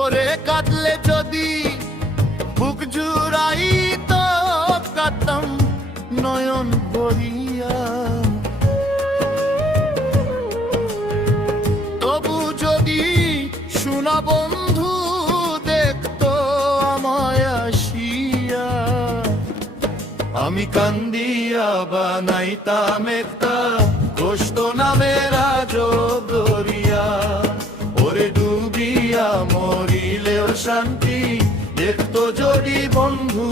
ওরে কাঁদলে যদি বুক জুড়াইতো কাঁদতাম নয়ন ভরিয়া। তবু যদি শোনা বন্ধু দেখতো আমায় আসিয়া, আমি কান্দিয়া বানাইতাম একটা কষ্ট নামের আজব দরিয়া। ওরে ডুবিয়া মরিলেও শান্তি দেখতো যদি বন্ধু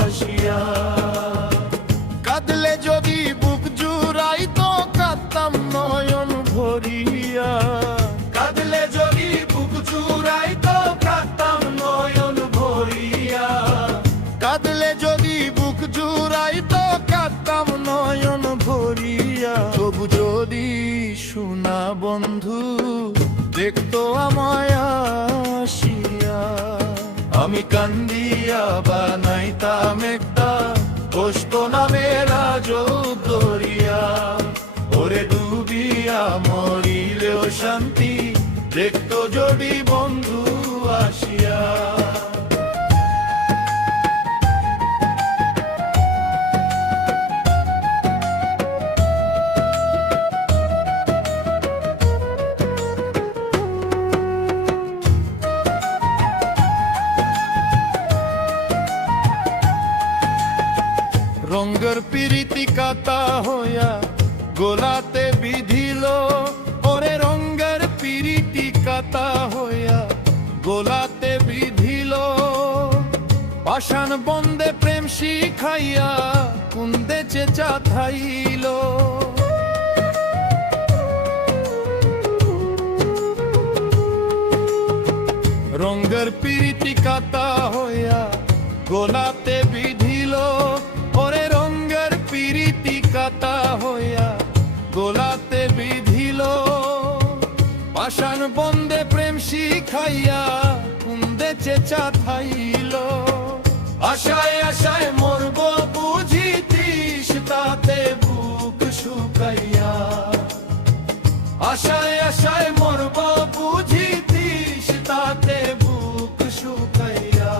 আসিয়া। কাঁদলে যদি বুক জুড়াইতো কাঁদতাম নয়ন ভরিয়া। কাঁদলে যদি বুক জুড়াইতো কাঁদতাম নয়ন ভরিয়া। কাঁদলে যদি বুক জুড়াইতো কাঁদতাম নয়ন ভরিয়া। তবু যদি শোনা বন্ধু দেখতো আমায় আসিয়া, আমি কান্দিয়া বানাইতাম একটা কষ্ট নামের আজব দরিয়া। ওরে ডুবিয়া মরিলেও শান্তি দেখতো যদি বন্ধু আসিয়া। রঙ্গের পিরিতি কাতা হইয়া গোলাতে বিধিল। ওরে রঙ্গের পিরিতি কাতা হইয়া গোলাতে বিধিল। পাষাণ বন্দে প্রেম শিখাইয়া কুন্দে চেঁচা থাইল। রঙ্গের পিরিতি কাতা হইয়া গোলাতে বিধিল। ওরে রঙ্গের পিরিতি কাতা হইয়া গোলাতে বিধিল। পাষাণ বন্দে প্রেম শিখাইয়া কুন্দে চেঁচা থাইল। আশায় আশায় মরব বুঝিতিস তাতে বুক শুকাইয়া। আশায় আশায় মরব বুঝিতিস তাতে বুক শুকাইয়া।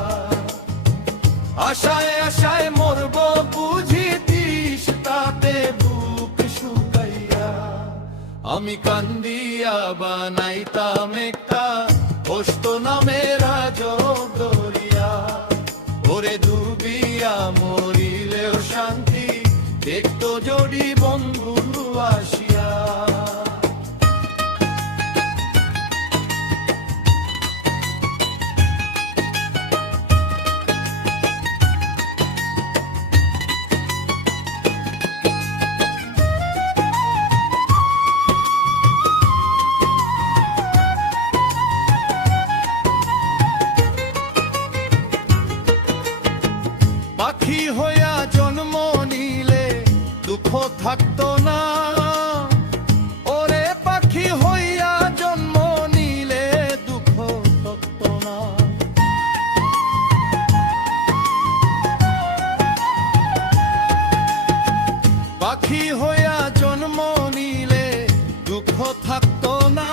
আশায় আশায় মরব বুঝিতিস তাতে বুক শুকাইয়া। আমি কান্দিয়া বানাইতাম একটা কষ্ট নামের আজব দরিয়া। ওরে ডুবিয়া মরিলেও শান্তি দেখতো যদি বন্ধু আসিয়া। পাখি হইয়া জন্ম নিলে দুঃখ থাকতো না। ওরে পাখি হইয়া জন্ম নিলে দুঃখ থাকতো না। পাখি হইয়া জন্ম নিলে দুঃখ থাকতো না।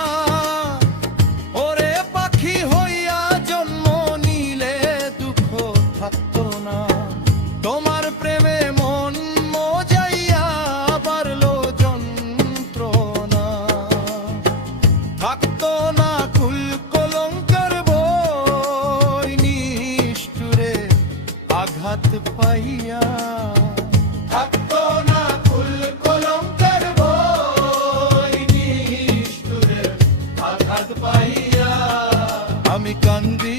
ওরে পাখি হইয়া জন্ম নিলে দুঃখ থাকতো না। তোমার প্রেমে মন মজাইয়া বাড়লো যন্ত্রণা। থাকতো না কুল কলঙ্কের বই নিষ্ঠুরে আঘাত পাইয়া। থাকতো না কুল কলঙ্কের বই নিষ্ঠুরে আঘাত পাইয়া। আমি কান্দি